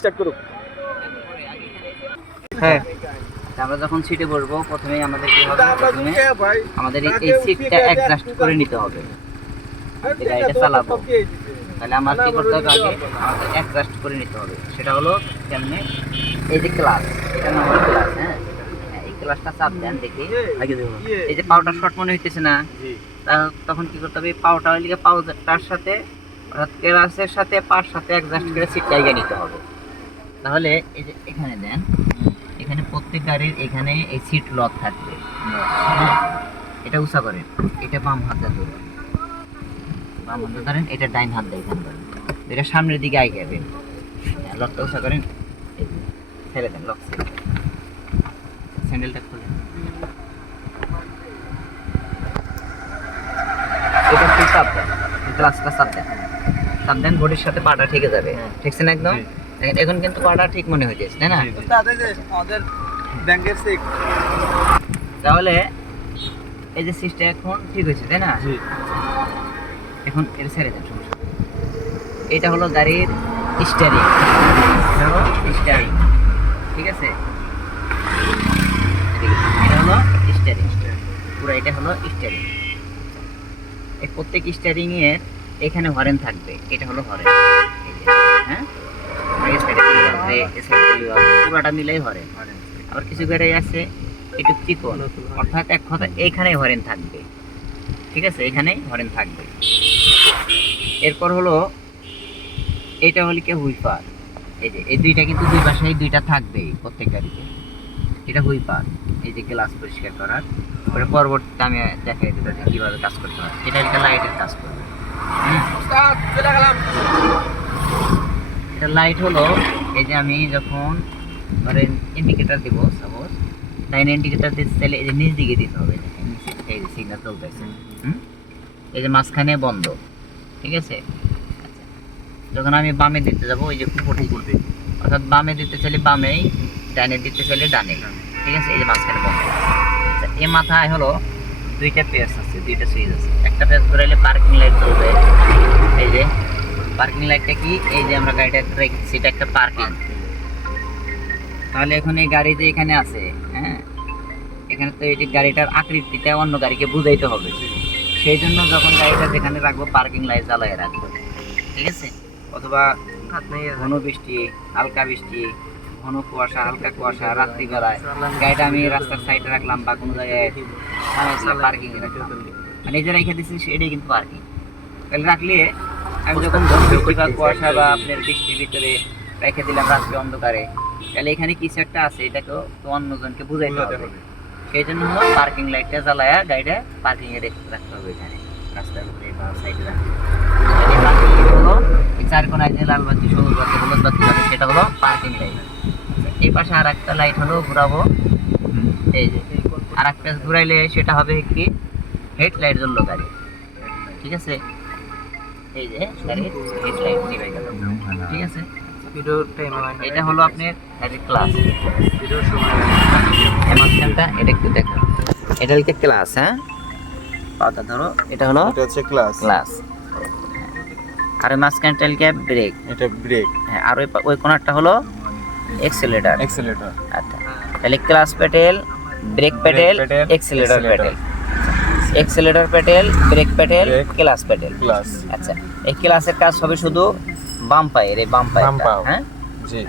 Start করো। হ্যাঁ, আমরা যখন সিটে বসবো প্রথমেই আমাদের কি হবে, প্রথমে আমাদের এই সিটটা অ্যাডজাস্ট করে নিতে হবে। গাড়িটা চালাবো তাহলে আমার কি করতে হবে, আগে আমাদের অ্যাডজাস্ট করে নিতে হবে। সেটা হলো কেমনে, এই যে ক্লাস, এটা নাম হলো ক্লাস। হ্যাঁ, এই ক্লাসটা চাপ দেন দেখি। এই যে পাউটা শর্ট মনে হইতেছে না, তখন কি করতে হবে, পাউটা লিখে পাউটার সাথে অর্থাৎ ক্লাসের সাথে পার সাথে অ্যাডজাস্ট করে সিট জায়গা নিতে হবে। তাহলে এই যে এখানে দেন, এখানে প্রত্যেক গাড়ির এখানে এই সিট লক থাকবে। হ্যাঁ, এটা উঁচা করেন, এটা বাম হাত দিয়ে ধরুন, বাম হাত ধরেন, এটা ডাইন হাত দিয়ে এখানে ধরেন, এটা সামনের দিকে আগে যাবে। লকটা উঁচা করেন, ছেড়ে দেন, লক স্যান্ডেলটা খুলে এটা একটু চাপ দেন, ক্লাসটা চাপ দেন, চাপ দেন, বডির সাথে পাটা ঠিকে যাবে। ঠিকছে না একদম? এখন কিন্তু পাটা ঠিক মনে হইতেছে, তাই না? আমাদের ব্যাংকের চেক। তাহলে এই যে সিস্টেম এখন ঠিক হয়েছে, তাই না? এখন এর ছেড়ে দেন, সমস্যা। এটা হলো গাড়ির স্টিয়ারিং, স্টিয়ারিং, ঠিক আছে? এটা হলো স্টিয়ারিং, পুরো এটা হলো স্টিয়ারিং। এই প্রত্যেক স্টিয়ারিং এর এখানে হরেন থাকবে, এটা হলো হরেন। হ্যাঁ, পুরোটা মিলেই হরেন। আবার কিছু গাড়ি আছে একটু চিকন, অর্থাৎ এক কথা এইখানেই হরেন থাকবে, ঠিক আছে? এখানেই হরেন থাকবে। এরপর হলো এটা হলো কি হুইপার। এই যে এই দুইটা কিন্তু দুই পাশেই দুইটা থাকবেই প্রত্যেক গাড়িতে। এটা হুইপার, এই যে গ্লাস পরিষ্কার করার। ওটা পরবর্তীতে আমি দেখাই দেবো যে কীভাবে কাজ করতে হয়। এটা একটা লাইটের কাজ করবে। এটা লাইট হলো এই যে আমি যখন ধরেন ইন্ডিকেটার দিব, সাপোজ লাইন ইন্ডিকেটার দিতে চাইলে এই যে নিচ দিকে দিতে হবে। এই যে সিগন্যাল চলতেছে, এই যে মাঝখানে বন্ধ, ঠিক আছে? যখন আমি বামে দিতে যাবো, ওই যে উপরে করবে, অর্থাৎ বামে দিতে চাইলে বামেই, ডানে দিতে চাইলে ডানে, ঠিক আছে? এই যে মাঝখানে বন্ধ। আচ্ছা, এই মাথায় হলো দুইটা পেজ আছে, দুইটা সুইচ আছে। একটা পেজ ঘুরাইলে পার্কিং লাইট চলবে। এই যে পার্কিং লাইটটা কি, এই যে আমরা গাড়িটা রেখেছি, এটা একটা পার্কিং। তাহলে এখন এই গাড়ি যে এখানে আছে, হ্যাঁ, এখানে তো এই গাড়িটার আকৃতিটা অন্য গাড়িকে বুঝাইতে হবে। সেই জন্য যখন গাড়িটা যেখানে রাখবো পার্কিং লাইট জ্বালায় রাখবো, ঠিক আছে? অথবা ঘন বৃষ্টি, হালকা বৃষ্টি, ঘন কুয়াশা, হালকা কুয়াশা, রাত্রিবেলায় গাড়িটা আমি রাস্তার সাইডে রাখলাম বা কোনো জায়গায় পার্কিং এ রাখলাম, মানে এই যে রেখে দিচ্ছি সেটাই কিন্তু পার্কিং। তাহলে রাখলে আমি যখন ঘন বৃষ্টি বা কুয়াশা বা আপনার বৃষ্টির ভিতরে রেখে দিলাম রাত্রি অন্ধকারে, তাহলে এখানে কিছু একটা আছে, এটাকেও তো অন্যজনকে বুঝাইতে হবে। সেই জন্য হলো পার্কিং লাইটটা জ্বালায়া গাড়িটা পার্কিং এ রাখতে হবে, এখানে রাস্তার উপরে বা সাইডে রাখতে হলো। এই চার কোনায় যে লাল বাতি, সবুজ বাতি, হলুদ বাতি যাবে, সেটা হলো পার্কিং লাইট। এই পাশে আর একটা লাইট হলো ঘুরাবো, এই যে আর একটা ঘুরাইলে সেটা হবে কি হেডলাইট জ্বললো গাড়ি, ঠিক আছে? এই যে গাড়ির হেডলাইট নিভে গেল, ঠিক আছে? এটা হলো আপনার গাড়ির ক্লাস। এটা একটু দেখো, এটা হচ্ছে ক্লাস। হ্যাঁ, পাতা ধরো, এটা হলো ক্লাস। আর ওই মাঝখানটা হচ্ছে ব্রেক, এটা ব্রেক। হ্যাঁ, আর ওই কোণারটা হলো এক্সেলেটর। আচ্ছা, তাহলে clutch pedal, brake pedal, accelerator pedal, accelerator pedal, brake pedal, clutch pedal. আচ্ছা, এই ক্লাসের কাজ হবে শুধু বাম পায়ের, এই বাম পায়ে। হ্যাঁ,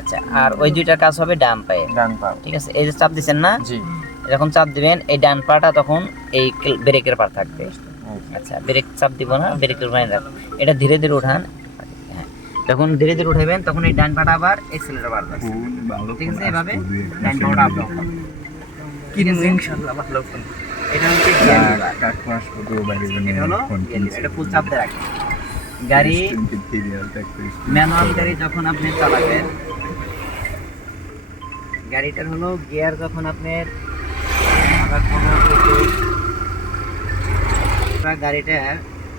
আচ্ছা, আর ওই দুইটার কাজ হবে ডান পায়ে, ঠিক আছে? এই যে চাপ দিচ্ছেন না, যখন চাপ দিবেন এই ডান পাটা তখন এই ব্রেকের পা থাকবে। আচ্ছা, ব্রেক চাপ দিব না, ব্রেকের পায়ে রাখবেন, এটা ধীরে ধীরে উঠান। হ্যাঁ, যখন ধীরে ধীরে উঠাবেন তখন এই ডান পাটা আবার এক্সেলেটর বাড়বে, ঠিক আছে? এভাবে ডান পাটা আপ ডাউন হবে, ঠিক আছে? ইনশাআল্লাহ ভালো ফোন। এটা হচ্ছে গিয়ার লিভার, এটা হলো গিয়ার লিভার, এটা ফুল চাপ দিয়ে রাখেন। গাড়ি ম্যানুয়াল গাড়ি যখন আপনি চালাবেন, গাড়িটার হলো গিয়ার যখন আপনার গাড়িটা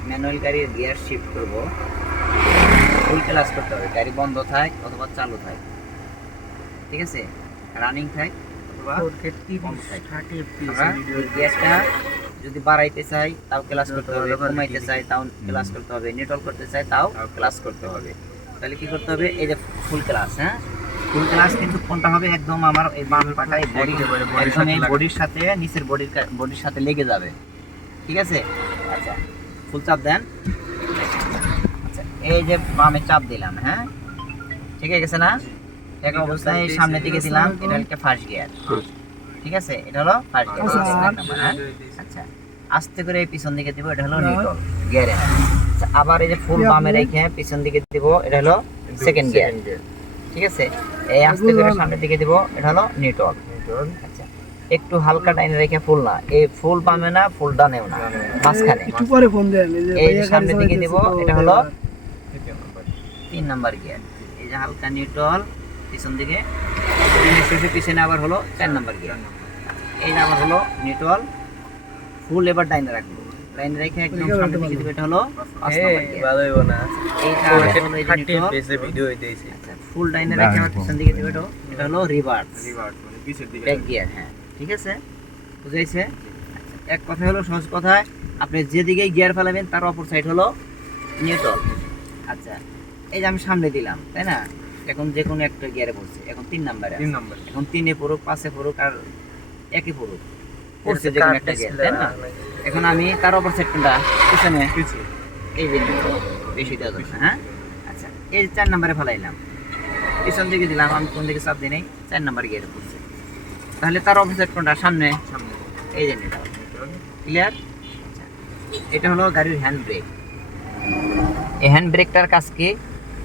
ম্যানুয়াল গাড়ির গিয়ার শিফট করব, ফুল ক্লাস করতে হবে। গাড়ি বন্ধ থাক অথবা চালু থাক, ঠিক আছে? রানিং থাক অথবা বন্ধ থাক, গিয়ারটা যদি বাড়াইতে চাই তাও ক্লাস করতে হবে, কমাইতে চাই তাও ক্লাস করতে হবে, নিউট্রাল করতে চাই তাও ক্লাস করতে হবে। তাহলে কি করতে হবে, এই যে ফুল ক্লাস, হ্যাঁ ফুল ক্লাস কিন্তু কোনটা হবে, একদম আমার এই বাম পাটা এই বডি একদম এই বডির সাথে নিচের বডির সাথে লেগে যাবে, ঠিক আছে। আচ্ছা ফুল চাপ দেন। আচ্ছা এই যে বামে চাপ দিলাম, হ্যাঁ ঠিক আছে গেছে না, এক অবস্থায় সামনের দিকে দিলাম, এটা হচ্ছে ফার্স্ট গিয়ার, ঠিক আছে, এটা হলো ফার্স্ট গিয়ার নাম্বার, হ্যাঁ। আচ্ছা আস্তে করে পিছন দিকে দিব, এটা হলো নিউট্রাল গিয়ারে। আচ্ছা আবার এই যে ফুল বামে রেখে পিছন দিকে দিব, এটা হলো সেকেন্ড গিয়ার, ঠিক আছে। এই আস্তে করে সামনের দিকে দিব, এটা হলো নিউট্রাল। আচ্ছা একটু হালকা টাইনে রেখে ফুল না, এই ফুল বামে না ফুল ডানেও না, মাঝখানে এই যে সামনের দিকে দিব, এটা হলো 3 নাম্বার গিয়ার। এই যে হালকা নিউট্রাল পিছন দিকে, শেষে পিছনে আবার হলো 4 নাম্বার গিয়ার। এই যে আবার হলো নিউট্রাল, ফুল এবার ডাইনে রাখবো, ডাইনে রেখে একদম সামনের দিকে দিব, এটা হলো 5 নাম্বার গিয়ার। ভালো হইবো না এইটা হলো এই যে নিউট্রাল, ভিডিও হইতেছে আচ্ছা ফুল ডাইনে রেখে আবার পিছন দিকে দিব, এটা হলো রিভার্স মানে পিছের দিকে ব্যাক গিয়ার, হ্যাঁ ঠিক আছে, বুঝাইছে। আচ্ছা এক কথা হলো, সহজ কথায় আপনি যেদিকে গিয়ার ফেলাবেন তার অপর সাইড হলো নিউট্রাল। আচ্ছা এই যে আমি সামনে দিলাম, তাই না, এখন যে কোনো একটা গিয়ারে পড়ছে, এখন 3 নাম্বারে, 3 নাম্বার এখন 3-এ পড়ুক 5-এ পড়ুক আর 1-এ পড়ুক, পড়ছে যে কোনো একটা গিয়ার, তাই না। এখন আমি তার অপর সাইড কোনটা, পিছনে, এই যে neutral, বেশি দেওয়া যাবে না, হ্যাঁ। আচ্ছা এই যে 4 নাম্বারে ফেলাইলাম, পিছন দিকে দিলাম, আমি কোন দিকে চাপ দিই নাই, 4 নাম্বার গিয়ারে পড়ছে, তাহলে তার অপর সাইড কোনটা, সামনে, এই যে নিউট্রাল, ক্লিয়ার। আচ্ছা এটা হলো গাড়ির হ্যান্ড ব্রেক। এই হ্যান্ড ব্রেকটার কাজ কি,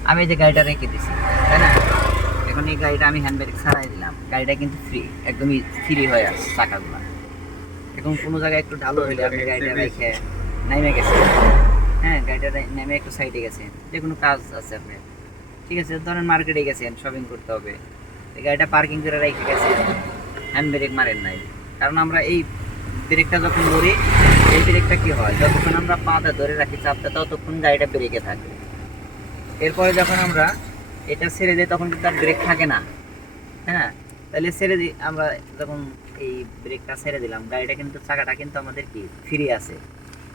আমি এই যে গাড়িটা রেখে দিছি, তাই না, এখন এই গাড়িটা আমি হ্যান্ড ব্রেক ছাড়াই দিলাম, গাড়িটা কিন্তু ফ্রি, একদমই ফ্রি হয়ে আছে চাকাগুলো। এখন কোনো জায়গায় একটু ঢালু হইলে আপনি গাড়িটা রেখে নেমে গেছেন, হ্যাঁ গাড়িটা নেমে একটু সাইডে গেছেন, যে কোনো কাজ আছে আপনার, ঠিক আছে, ধরেন মার্কেটে গেছেন, শপিং করতে হবে, এই গাড়িটা পার্কিং করে রেখে গেছেন, হ্যান্ড ব্রেক মারেন নাই, কারণ আমরা এই ব্রেকটা যখন ধরি, এই ব্রেকটা কি হয়, যতক্ষণ আমরা পাটা ধরে রাখি চাপটা, ততক্ষণ গাড়িটা ব্রেকে থাকে। এরপরে যখন আমরা এটা ছেড়ে দিই তখন কিন্তু আর ব্রেক থাকে না, হ্যাঁ, তাহলে ছেড়ে দিই আমরা, যখন এই ব্রেকটা ছেড়ে দিলাম, গাড়িটা কিন্তু চাকাটা কিন্তু আমাদের কি ফ্রি আছে,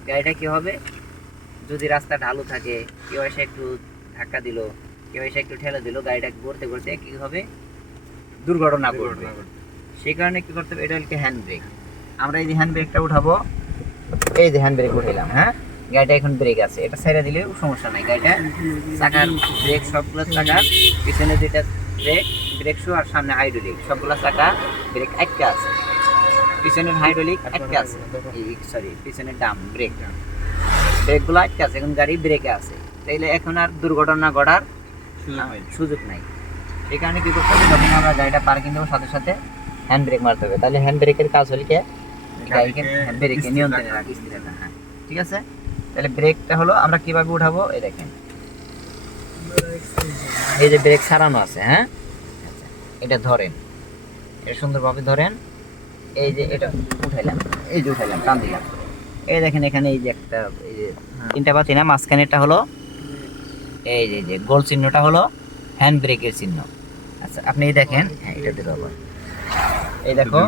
গাড়িটা কি হবে, যদি রাস্তা ঢালু থাকে, কেউ এসে একটু ধাক্কা দিল, কেউ এসে একটু ঠেলে দিল, গাড়িটা ঘুরতে ঘুরতে কি হবে, দুর্ঘটনা ঘটবে। সেই কারণে কি করতে হবে, এটা হচ্ছে হ্যান্ড ব্রেক। আমরা এই যে হ্যান্ড ব্রেকটা উঠাবো, এই যে হ্যান্ড ব্রেক উঠাইলাম, হ্যাঁ গাড়িটা এখন ব্রেক আছে, এটা ছেড়ে দিলেও সমস্যা নাই, গাড়িটা চাকার ব্রেক সবগুলো চাকার পিছনে যেটা ব্রেক শু আর সামনে হাইড্রোলিক সবগুলো চাকা ব্রেক একটা আছে, পিছনের হাইড্রোলিক একটা আছে, সরি পিছনের ডাম ব্রেকগুলো একটা আছে, এখন গাড়ি ব্রেকে আছে, তাইলে এখন আর দুর্ঘটনা ঘটার সুযোগ নাই। এই কারণে কি করতে হবে, যখন আমরা গাড়িটা পার্কিং দেবো সাথে সাথে হ্যান্ড ব্রেক মারতে হবে, তাহলে হ্যান্ড ব্রেকের কাজ হলে কি গাড়িকে হ্যান্ড ব্রেকে নিয়ন্ত্রণে রাখি, স্থির রাখা, হ্যাঁ ঠিক আছে। তাহলে ব্রেকটা হলো আমরা কিভাবে উঠাবো, এই দেখেন এই যে ব্রেক সারানো আছে, হ্যাঁ এটা ধরেন, এটা সুন্দরভাবে ধরেন, এই যে এটা উঠাইলাম, এই যে উঠাইলাম, টান দিলাম, এই দেখেন এখানে এই যে একটা, এই যে 3টা বাতি না, মাঝখানেরটা হলো এই যে গোল চিহ্নটা হলো হ্যান্ড ব্রেকের চিহ্ন। আচ্ছা আপনি এই দেখেন, হ্যাঁ এটা দিতে হবে, এই দেখো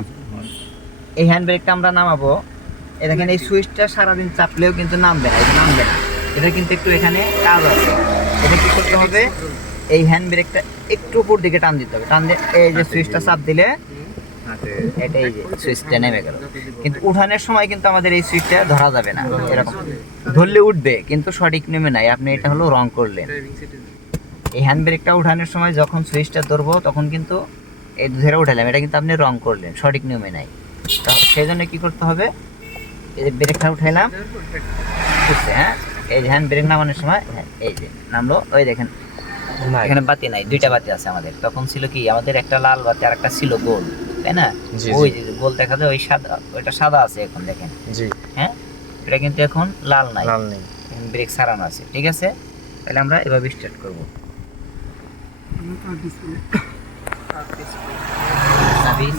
এই হ্যান্ড ব্রেকটা আমরা নামাবো, এই দেখেন এই সুইচটা সারাদিন চাপলেও কিন্তু নামবে না, এটা নামবে না, এটা কিন্তু একটু এখানে কাজ আছে, এটা কি করতে হবে, এই হ্যান্ড ব্রেকটা একটু উপর দিকে টান দিতে হবে, টান দিয়ে এই যে সুইচটা চাপ দিলে এটা এই যে সুইচটা নেমে গেল, কিন্তু উঠানোর সময় কিন্তু আমাদের এই সুইচটা ধরা যাবে না, এরকম ধরলে উঠবে কিন্তু সঠিক নেমে নাই, আপনি এটা হলো রং করলেন। এই হ্যান্ড ব্রেকটা উঠানোর সময় যখন সুইচটা ধরবো তখন কিন্তু এই ধরে উঠালাম, এটা কিন্তু আপনি রং করলেন, সঠিক নিয়মে নাই, তো সেই জন্য কি করতে হবে, এই যে ব্রেকটা উঠাইলাম উঠছে, হ্যাঁ এই যে হ্যান্ড ব্রেক নামানোর সময়, হ্যাঁ এই যে নামলো, ওই দেখেন এখানে বাতি নাই, 2টা বাতি আছে আমাদের, তখন ছিল কি আমাদের একটা লাল বাতি আর একটা ছিল গোল, তাই না, ওই যে গোল দেখা যায়, ওই সাদা, ওইটা সাদা আছে এখন দেখেন, হ্যাঁ এটা কিন্তু এখন লাল নাই, এখন ব্রেক সারানো আছে, ঠিক আছে। তাহলে আমরা এভাবে স্টার্ট করবো,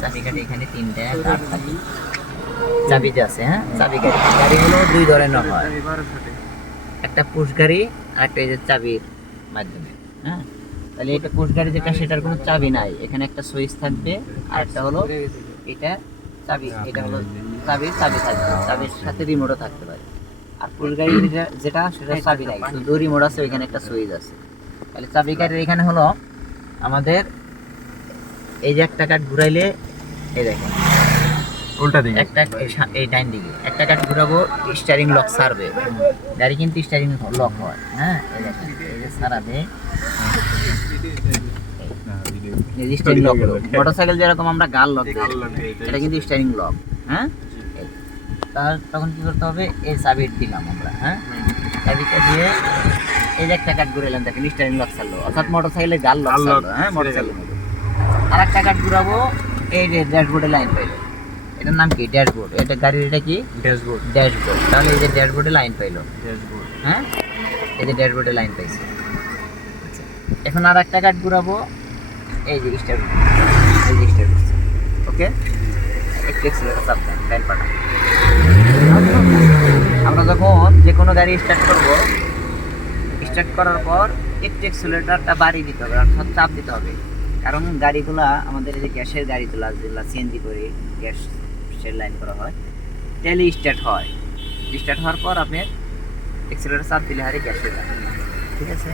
চাবিকাঠি এখানে 3টা কাঠ থাকে, চাবি যে আছে, হ্যাঁ চাবিকাঠি, গাড়িগুলো 2 ধরনের হয়, একটা পুশ গাড়ি আর একটা এই যে চাবির মাধ্যমে, হ্যাঁ তাহলে এটা পুশ গাড়ি যেটা, সেটার কোনো চাবি নাই, এখানে একটা সুইচ থাকবে, আর একটা হলো এটা চাবি, এটা হলো চাবি থাকবে, চাবির সাথে রিমোটও থাকতে পারে। আর পুশ গাড়ি যেটা সেটা চাবি নাই, শুধু রিমোট আছে, ওইখানে একটা সুইচ আছে, তাহলে চাবিকাঠির এখানে হলো আমাদের এই যে একটা কাঠ ঘুরাইলে এই দেখেন উল্টা দিকে একটা এই ডাইন দিকে একটা কাঠ ঘুরাবো স্টিয়ারিং লক ছাড়বে গাড়ি কিন্তু স্টিয়ারিং লক হয় হ্যাঁ এই দেখেন এই যে ছাড়াবে এই যে স্টিয়ারিং লক মোটরসাইকেল যেরকম আমরা গাল লক দিই এটা কিন্তু স্টিয়ারিং লক হ্যাঁ তার তখন কি করতে হবে এই চাবি দিলাম আমরা হ্যাঁ চাবিটা দিয়ে এই যে একটা কাঠ ঘুরাইলাম দেখেন স্টিয়ারিং লক ছাড়লো অর্থাৎ মোটরসাইকেলের গাল লক ছাড়লো হ্যাঁ মোটরসাইকেলের মধ্যে আর একটা কাঠ ঘুরাবো এই যে ড্যাশবোর্ডে লাইন পাইলো এটার নাম কি ড্যাশবোর্ড এটা গাড়ির এটা কি ড্যাশবোর্ড ড্যাশবোর্ড তাহলে এই যে ড্যাশবোর্ডে লাইন পাইলো ড্যাশবোর্ড হ্যাঁ এই যে ড্যাশবোর্ডে লাইন পাইছে আচ্ছা এখন আর একটা কাঠ ঘুরাবো এই যে স্টার্ট এই যে স্টার্ট করছে ওকে একটু এক্সিলারেটর চাপ দেন লাইন পাঠান আমরা যখন যে কোনো গাড়ি স্টার্ট করব স্টার্ট করার পর একটু এক্সিলারেটরটা বাড়িয়ে দিতে হবে অর্থাৎ চাপ দিতে হবে কারণ গাড়িগুলা আমাদের এই যে গ্যাসের গাড়িগুলা যেগুলা সিএনজি করে গ্যাসের লাইন করা হয় তেলে স্টার্ট হয় স্টার্ট হওয়ার পর আপনি এক্সিলারেটর চাপ দিলে হারে গ্যাসের লাইন ঠিক আছে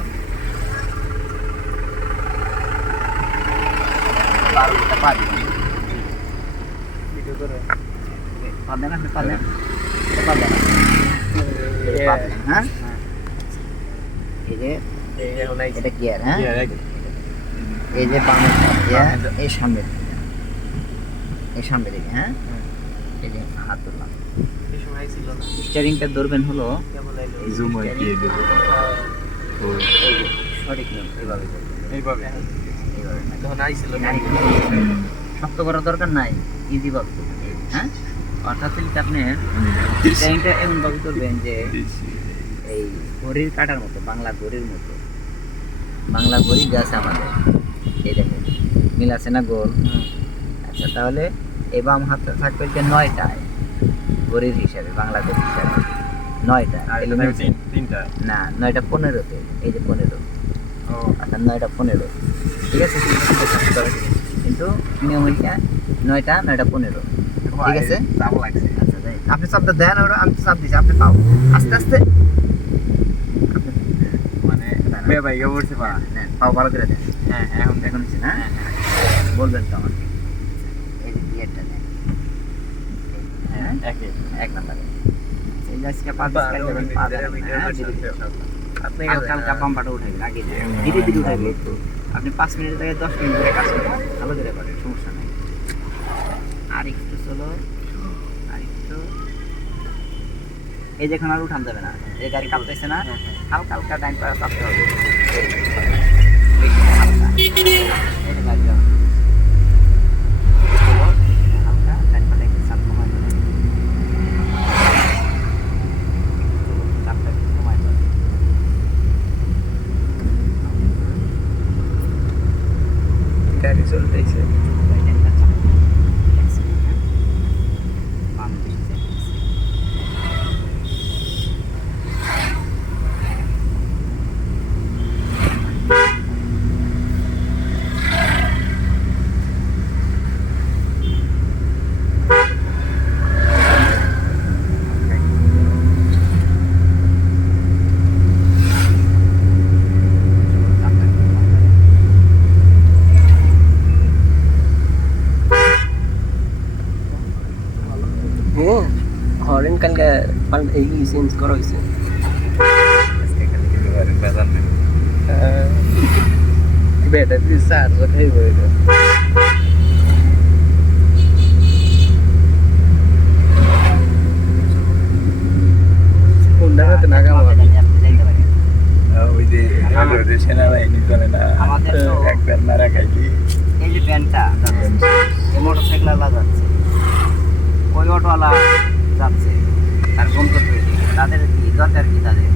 হ্যাঁ এই যে এটা গিয়ার হ্যাঁ এই যে বামের গিয়ার এই সামনের দিকে হ্যাঁ এই যে হাত ধরলাম স্টিয়ারিংটা ধরবেন হলো জুম দিয়ে দেব সঠিক নিয়ম এইভাবে এইভাবে তখন আইছিল না শক্ত করার দরকার নাই ইজি ভাবে হ্যাঁ অর্থাৎ আপনি স্টিয়ারিংটা এমন ভাবে করবেন যে এই ঘড়ির কাটার মতো বাংলা ঘড়ির মতো বাংলা ঘড়ি যা আছে আমাদের এই দেখেন মিল আছে না গোল আচ্ছা তাহলে এই বাম হাতটা থাকবে যে 9টায় ঘড়ির হিসাবে বাংলা ঘড়ি হিসাবে 9টা আর তিনটা না 9টা 15তে এই যে 15 অর্থাৎ 9টা 15 ঠিক আছে কিন্তু নিয়ম হইছে 9টা 15 ঠিক আছে চাপ লাগছে আচ্ছা যাই আপনি চাপটা দেন আর আমি চাপ দিছি আপনি পাও আস্তে আস্তে মানে বে ভাই কে বলছে পা নেন পাও ভালো করে দেন হ্যাঁ এখন হচ্ছে না বলবেন তো আমাকে এই যে গিয়ারটা দেন হ্যাঁ এক নাম্বারে এই যে আজকে 5 স্কাই দেবেন 5 আপনি কালকা পাম্পাটা উঠাইবেন আগে ধীরে ধীরে উঠাইবেন আপনি 5 মিনিটের জায়গায় 10 মিনিট ধরে কাজ করবেন ভালো করে করেন সমস্যা নাই আর একটু চলো আর একটু এই যেখানে আর উঠান যাবে না এই গাড়ি কাঁপতেছে না হালকা হালকা ডাইন পায়ে চাপতে হবে বেশি হালকা এই যে গাড়ি যাও হালকা ডাইন পায়ে একটু চাপ কমায় দেবেন চাপটা একটু কমায় দেবেন গাড়ি চলতেছে হরেন কালকে এই চেঞ্জ করা হয়েছে ব্যাটারি চার্জ খাইব এটা কোনটা হাতে না গাওয়া ওই যে সেনাবাহিনী চলে না একবার মারা খাইলি এই যে প্যান্টটা এই মোটরসাইকেল আলা যাচ্ছে ওই অটোওয়ালা যাচ্ছে তার গন্তব্যে তাদের কি দরকার কি তাদের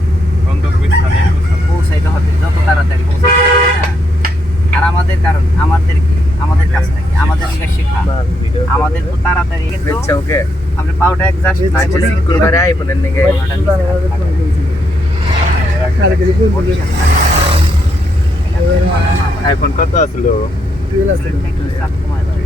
গন্তব্যস্থানে পৌঁছাইতে হবে যত তাড়াতাড়ি পৌঁছাইতে হবে না আর আমাদের কারণ আমাদের কি আমাদের কাজটা কি আমাদের দিকে শেখা আমাদের তো তাড়াতাড়ি কিন্তু ওকে আপনি পাউডার এক্সাস্ট নাই বলে কিন্তু এবারে আইফোনের নাকি আইফোন কত আসলো একটু চাপ কমায় দাও